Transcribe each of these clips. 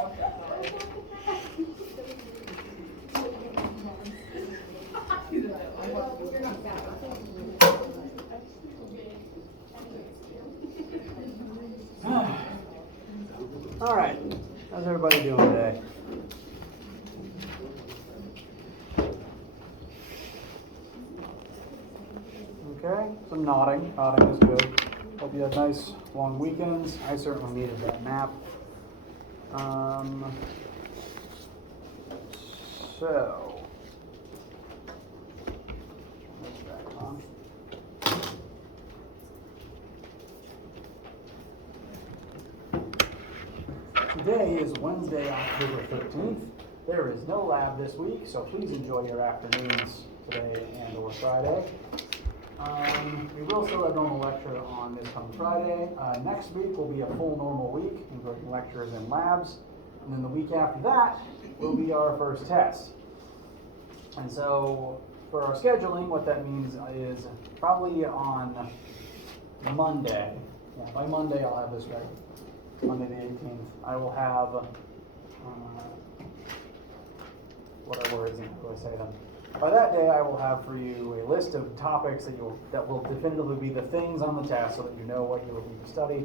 All right, how's everybody doing today? Okay, some nodding. Nodding is good. Hope you had nice long weekends. I certainly needed that nap. So, that's back on. Today is Wednesday, October 13th. There is no lab this week, so please enjoy your afternoons today and or Friday. We will still have normal lecture on this coming Friday. Next week will be a full normal week, including lectures and labs. And then the week after that will be our first test. And so for our scheduling, what that means is probably on Monday. Yeah, by Monday I'll have this ready. Monday the 18th. I will have, what are words? How do I say them? By that day, I will have for you a list of topics that will definitively be the things on the test, so that you know what you will need to study,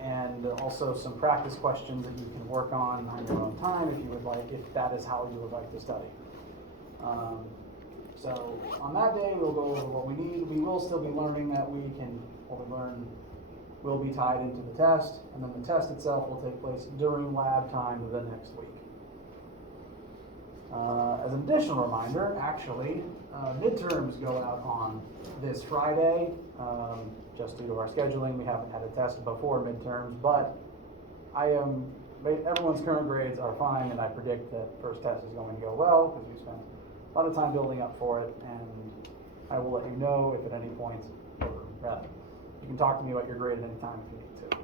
and also some practice questions that you can work on your own time if you would like, if that is how you would like to study. So on that day, we'll go over what we need. We will still be learning that week, and what we learn will be tied into the test, and then the test itself will take place during lab time the next week. As an additional reminder, actually, midterms go out on this Friday. Just due to our scheduling, we haven't had a test before midterms, but everyone's current grades are fine, and I predict that first test is going to go well, because we spent a lot of time building up for it, and I will let you know if at any point, or rather, you can talk to me about your grade at any time if you need to.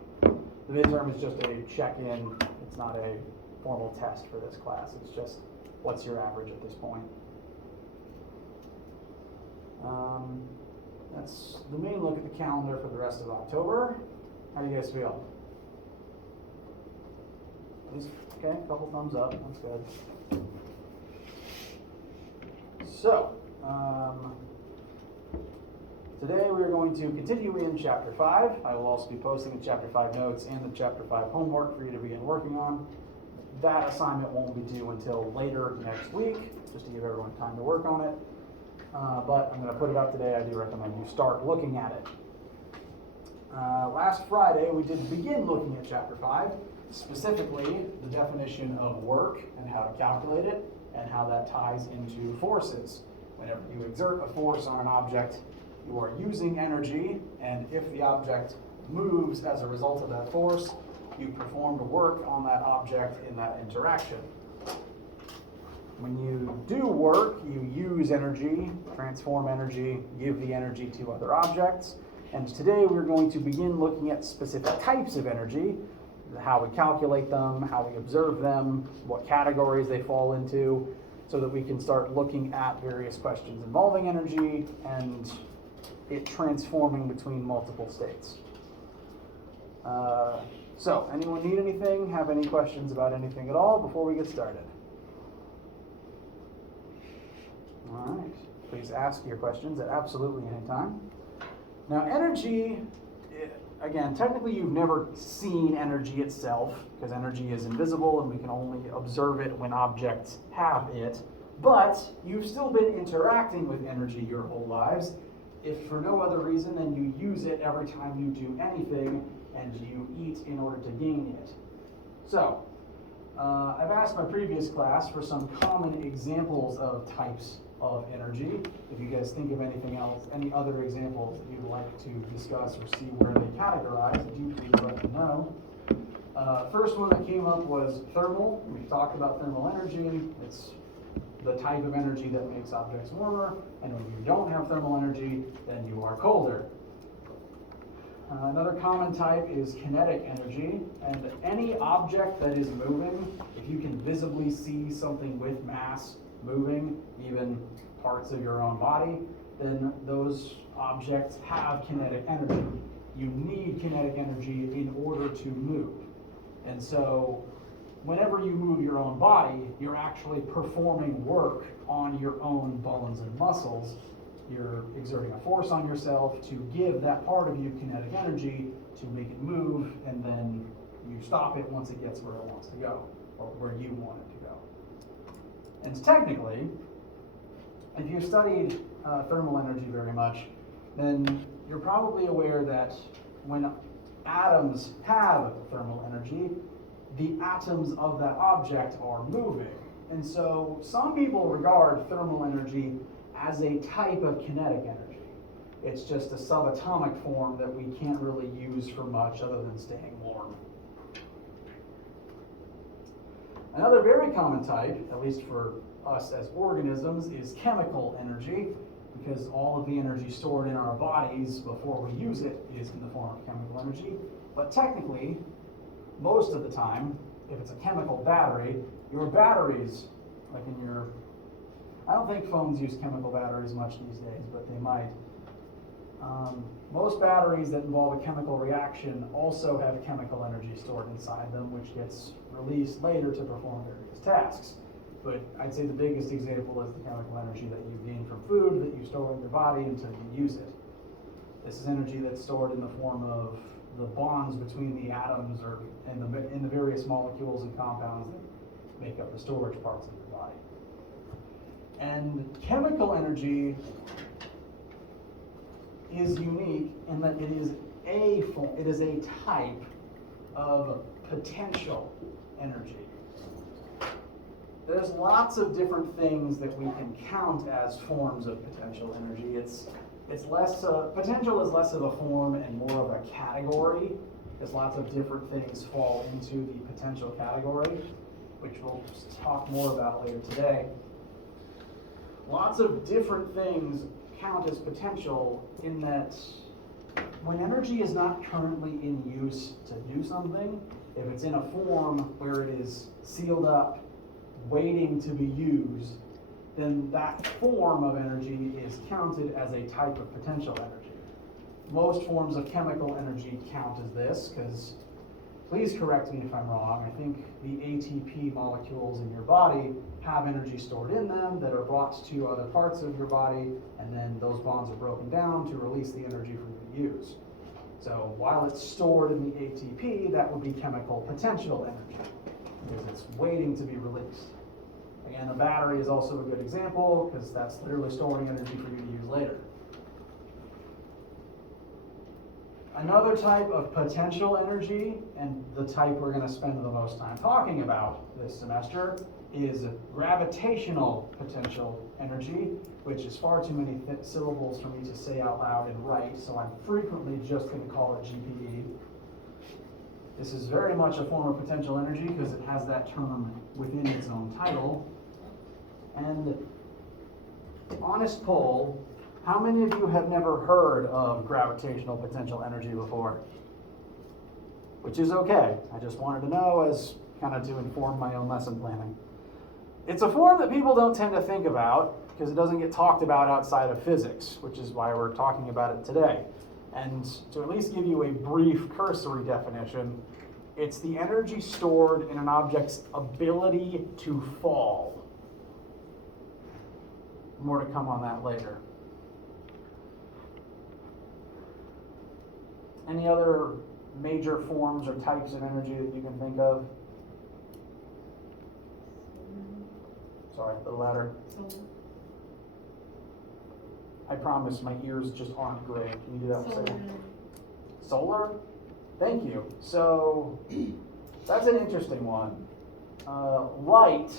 The midterm is just a check-in. It's not a formal test for this class. It's just what's your average at this point. That's the main look at the calendar for the rest of October. How do you guys feel? Okay, a couple thumbs up. That's good. So, today we are going to continue in Chapter 5. I will also be posting the Chapter 5 notes and the Chapter 5 homework for you to begin working on. That assignment won't be due until later next week, just to give everyone time to work on it. But I'm going to put it up today. I do recommend you start looking at it. Last Friday, we did begin looking at Chapter 5, specifically the definition of work and how to calculate it, and how that ties into forces. Whenever you exert a force on an object, you are using energy, and if the object moves as a result of that force, you performed work on that object in that interaction. When you do work, you use energy, transform energy, give the energy to other objects. And today we're going to begin looking at specific types of energy, how we calculate them, how we observe them, what categories they fall into, so that we can start looking at various questions involving energy and it transforming between multiple states. So, anyone need anything? Have any questions about anything at all before we get started? All right. Please ask your questions at absolutely any time. Now, energy, again, technically you've never seen energy itself, because energy is invisible and we can only observe it when objects have it. But you've still been interacting with energy your whole lives, if for no other reason than you use it every time you do anything, and you eat in order to gain it. So, I've asked my previous class for some common examples of types of energy. If you guys think of anything else, any other examples that you'd like to discuss or see where they categorize, do please let me know. First one that came up was thermal. We've talked about thermal energy. It's the type of energy that makes objects warmer, and when you don't have thermal energy, then you are colder. Another common type is kinetic energy, and any object that is moving, if you can visibly see something with mass moving, even parts of your own body, then those objects have kinetic energy. You need kinetic energy in order to move. And so whenever you move your own body, you're actually performing work on your own bones and muscles. You're exerting a force on yourself to give that part of you kinetic energy to make it move, and then you stop it once it gets where it wants to go, or where you want it to go. And technically, if you've studied thermal energy very much, then you're probably aware that when atoms have thermal energy, the atoms of that object are moving. And so some people regard thermal energy as a type of kinetic energy. It's just a subatomic form that we can't really use for much other than staying warm. Another very common type, at least for us as organisms, is chemical energy, because all of the energy stored in our bodies before we use it is in the form of chemical energy. But technically, most of the time, if it's a chemical battery, your batteries, like in your, I don't think phones use chemical batteries much these days, but they might. Most batteries that involve a chemical reaction also have chemical energy stored inside them, which gets released later to perform various tasks. But I'd say the biggest example is the chemical energy that you gain from food that you store in your body until you use it. This is energy that's stored in the form of the bonds between the atoms or in the various molecules and compounds that make up the storage parts of your body. And chemical energy is unique in that it is a type of potential energy. There's lots of different things that we can count as forms of potential energy. It's less potential is less of a form and more of a category, because lots of different things fall into the potential category, which we'll talk more about later today. Lots of different things count as potential in that when energy is not currently in use to do something, if it's in a form where it is sealed up, waiting to be used, then that form of energy is counted as a type of potential energy. Most forms of chemical energy count as this, because please correct me if I'm wrong, I think the ATP molecules in your body have energy stored in them that are brought to other parts of your body, and then those bonds are broken down to release the energy for you to use. So while it's stored in the ATP, that would be chemical potential energy, because it's waiting to be released. Again, a battery is also a good example, because that's literally storing energy for you to use later. Another type of potential energy, and the type we're going to spend the most time talking about this semester, is gravitational potential energy, which is far too many syllables for me to say out loud and write, so I'm frequently just going to call it GPE. This is very much a form of potential energy because it has that term within its own title. And honest poll, how many of you have never heard of gravitational potential energy before? Which is okay. I just wanted to know as kind of to inform my own lesson planning. It's a form that people don't tend to think about because it doesn't get talked about outside of physics, which is why we're talking about it today. And to at least give you a brief cursory definition, it's the energy stored in an object's ability to fall. More to come on that later. Any other major forms or types of energy that you can think of? Sorry, a little louder. I promise my ears just aren't great. Can you do that? Solar? Thank you. So that's an interesting one. Light.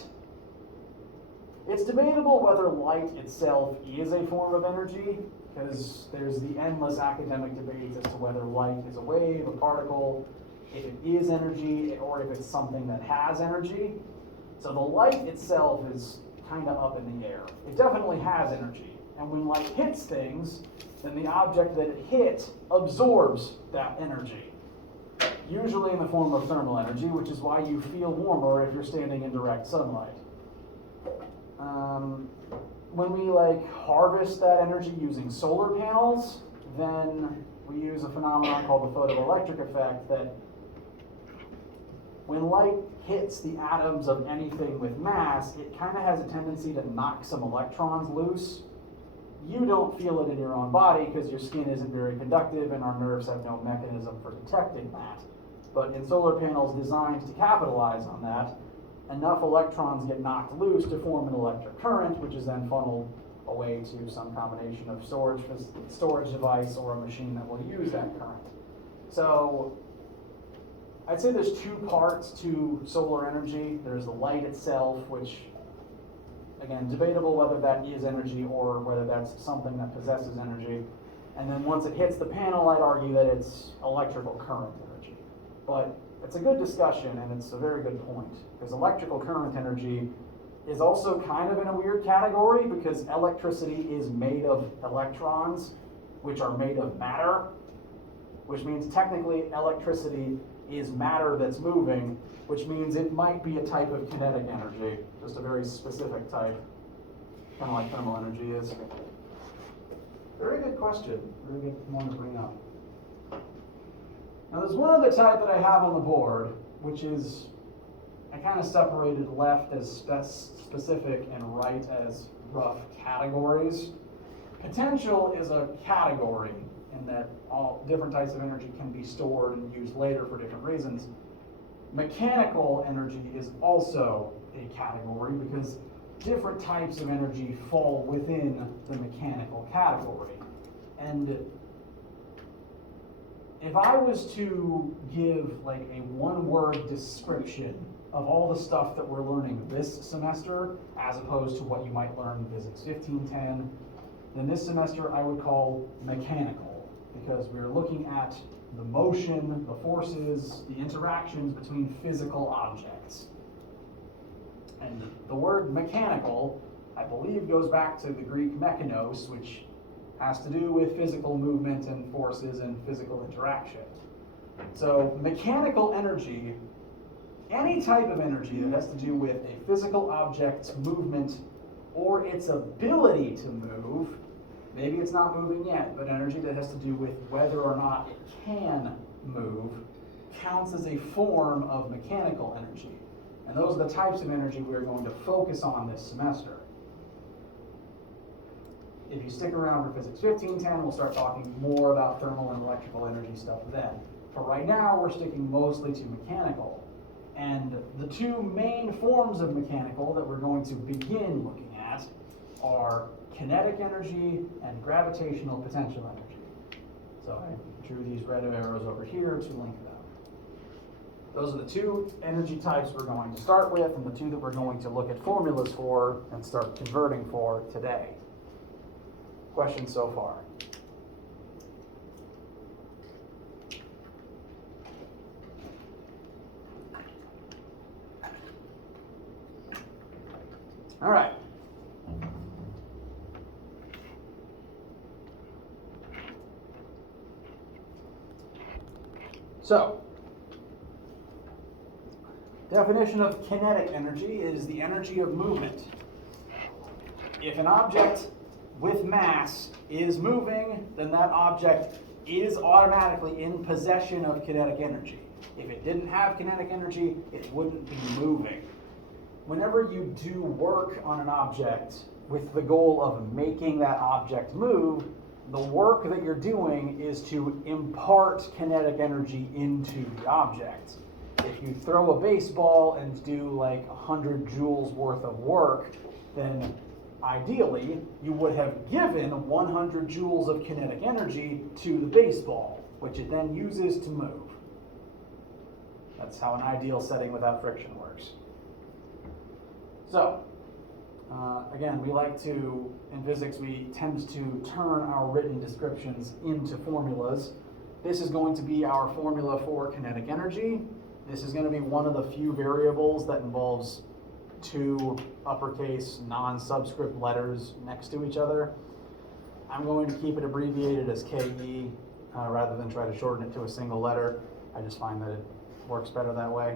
It's debatable whether light itself is a form of energy, because there's the endless academic debates as to whether light is a wave, a particle, if it is energy, or if it's something that has energy. So the light itself is kind of up in the air. It definitely has energy. And when light hits things, then the object that it hit absorbs that energy, usually in the form of thermal energy, which is why you feel warmer if you're standing in direct sunlight. When we harvest that energy using solar panels, then we use a phenomenon called the photoelectric effect that when light hits the atoms of anything with mass, it kind of has a tendency to knock some electrons loose. You don't feel it in your own body because your skin isn't very conductive and our nerves have no mechanism for detecting that. But in solar panels designed to capitalize on that, enough electrons get knocked loose to form an electric current, which is then funneled away to some combination of storage device or a machine that will use that current. So I'd say there's two parts to solar energy. There's the light itself, which, again, debatable whether that is energy or whether that's something that possesses energy. And then once it hits the panel, I'd argue that it's electrical current energy. But it's a good discussion, and it's a very good point, because electrical current energy is also kind of in a weird category because electricity is made of electrons, which are made of matter, which means technically electricity is matter that's moving, which means it might be a type of kinetic energy, just a very specific type, kind of like thermal energy is. Very good question, very good one to bring up. Now there's one other type that I have on the board, which is, I kind of separated left as specific and right as rough categories. Potential is a category in that all different types of energy can be stored and used later for different reasons. Mechanical energy is also a category because different types of energy fall within the mechanical category. And if I was to give like a one-word description of all the stuff that we're learning this semester, as opposed to what you might learn in Physics 1510, then this semester I would call mechanical, because we're looking at the motion, the forces, the interactions between physical objects. And the word mechanical, I believe, goes back to the Greek mechanos, which has to do with physical movement and forces and physical interaction. So mechanical energy, any type of energy that has to do with a physical object's movement or its ability to move, maybe it's not moving yet, but energy that has to do with whether or not it can move, counts as a form of mechanical energy. And those are the types of energy we're going to focus on this semester. If you stick around for Physics 1510, we'll start talking more about thermal and electrical energy stuff then. For right now, we're sticking mostly to mechanical. And the two main forms of mechanical that we're going to begin looking at are kinetic energy and gravitational potential energy. So I drew these red arrows over here to link them. Those are the two energy types we're going to start with, and the two that we're going to look at formulas for and start converting for today. Questions so far? All right. So, definition of kinetic energy is the energy of movement. If an object with mass is moving, then that object is automatically in possession of kinetic energy. If it didn't have kinetic energy, it wouldn't be moving. Whenever you do work on an object with the goal of making that object move, the work that you're doing is to impart kinetic energy into the object. If you throw a baseball and do like 100 joules worth of work, then ideally you would have given 100 joules of kinetic energy to the baseball, which it then uses to move. That's how an ideal setting without friction works. So, again, we like to, in physics, we tend to turn our written descriptions into formulas. This is going to be our formula for kinetic energy. This is going to be one of the few variables that involves two uppercase non-subscript letters next to each other. I'm going to keep it abbreviated as KE rather than try to shorten it to a single letter. I just find that it works better that way.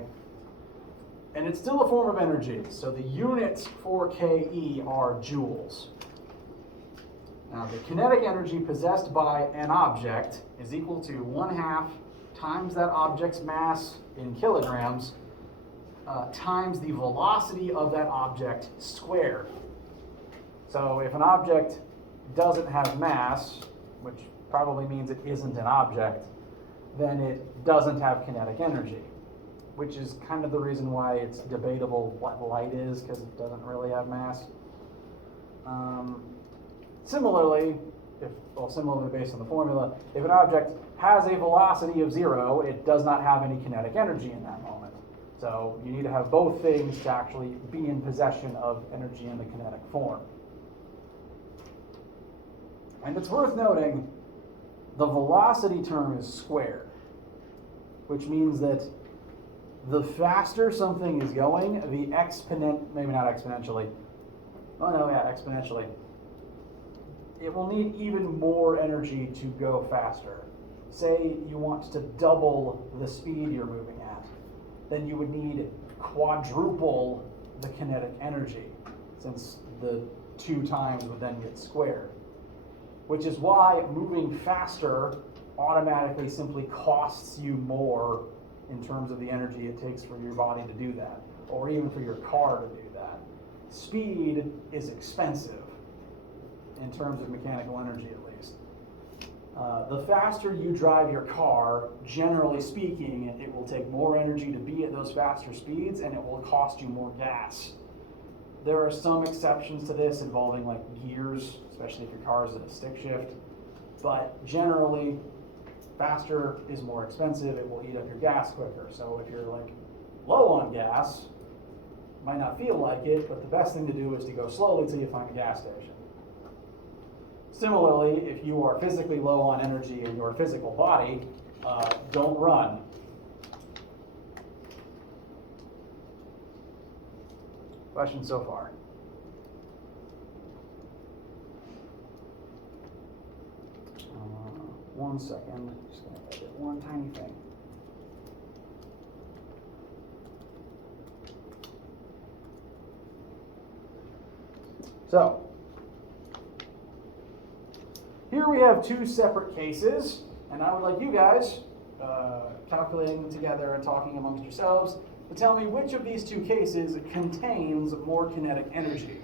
And it's still a form of energy, so the units for KE are joules. Now, the kinetic energy possessed by an object is equal to 1/2 times that object's mass in kilograms times the velocity of that object squared. So if an object doesn't have mass, which probably means it isn't an object, then it doesn't have kinetic energy, which is kind of the reason why it's debatable what light is, because it doesn't really have mass. Similarly based on the formula, if an object has a velocity of 0, it does not have any kinetic energy in that moment. So you need to have both things to actually be in possession of energy in the kinetic form. And it's worth noting, the velocity term is squared, which means that the faster something is going, the exponentially, it will need even more energy to go faster. Say you want to double the speed you're moving at, then you would need quadruple the kinetic energy, since the 2 times would then get squared. Which is why moving faster automatically simply costs you more in terms of the energy it takes for your body to do that, or even for your car to do that. Speed is expensive in terms of mechanical energy, at least. The faster you drive your car, generally speaking, it will take more energy to be at those faster speeds, and it will cost you more gas. There are some exceptions to this involving like gears, especially if your car is at a stick shift. But generally, faster is more expensive. It will eat up your gas quicker. So if you're like low on gas, might not feel like it, but the best thing to do is to go slowly till you find a gas station. Similarly, if you are physically low on energy in your physical body, don't run. Questions so far? One second, just going to edit one tiny thing. So, here we have 2 separate cases, and I would like you guys, calculating together and talking amongst yourselves, to tell me which of these 2 cases contains more kinetic energy.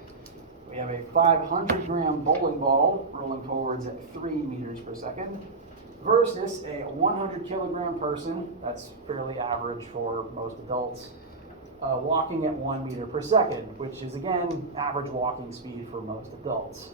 We have a 500-gram bowling ball rolling forwards at 3 meters per second versus a 100-kilogram person, that's fairly average for most adults, walking at 1 meter per second, which is, again, average walking speed for most adults.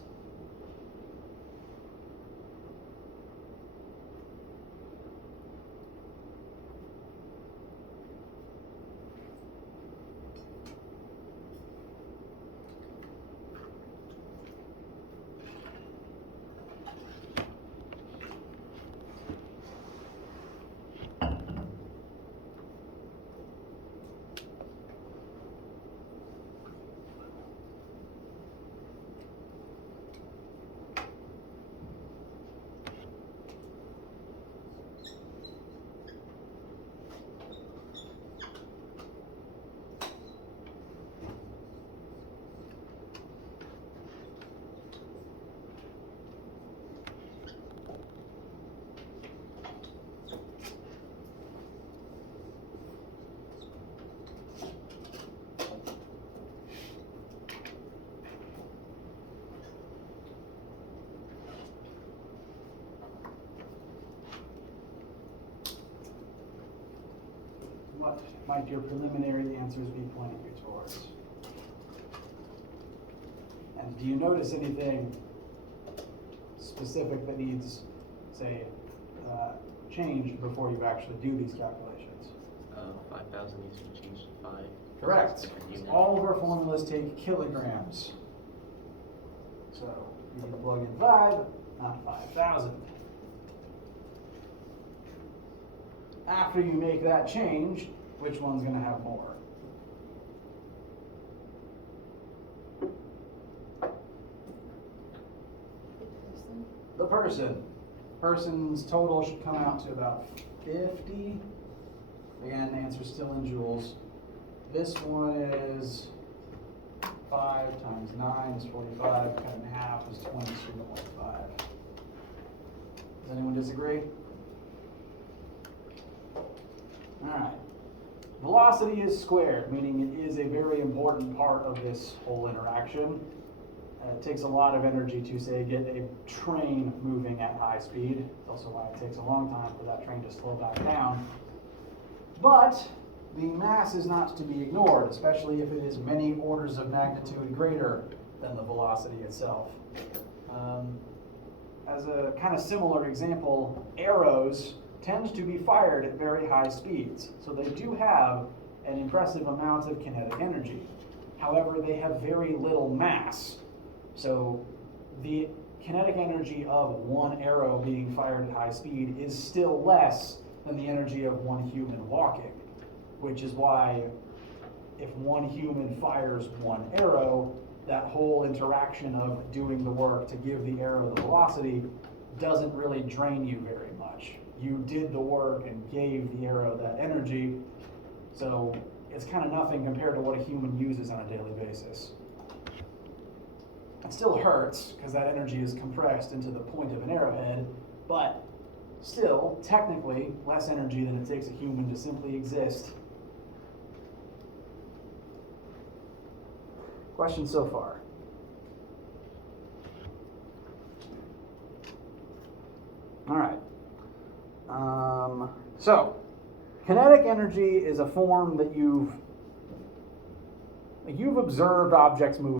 What might your preliminary answers be pointing you towards? And do you notice anything specific that needs, say, changed before you actually do these calculations? 5,000 needs to be changed to 5. Correct. All of our formulas take kilograms. So you need to plug in 5, not 5,000. After you make that change, which one's going to have more? The person. Person's total should come out to about 50. Again, the answer's still in joules. This one is 5 times 9 is 45. Cut in half is 22.5. Does anyone disagree? All right. Velocity is squared, meaning it is a very important part of this whole interaction. It takes a lot of energy to, say, get a train moving at high speed. It's also why it takes a long time for that train to slow back down. But the mass is not to be ignored, especially if it is many orders of magnitude greater than the velocity itself. As a kind of similar example, arrows tend to be fired at very high speeds, so they do have an impressive amount of kinetic energy. However, they have very little mass, so the kinetic energy of one arrow being fired at high speed is still less than the energy of one human walking, which is why if one human fires one arrow, that whole interaction of doing the work to give the arrow the velocity doesn't really drain you very much. You did the work and gave the arrow that energy, so it's kind of nothing compared to what a human uses on a daily basis. It still hurts because that energy is compressed into the point of an arrowhead, but still, technically, less energy than it takes a human to simply exist. Questions so far? All right. So, kinetic energy is a form that you've observed objects move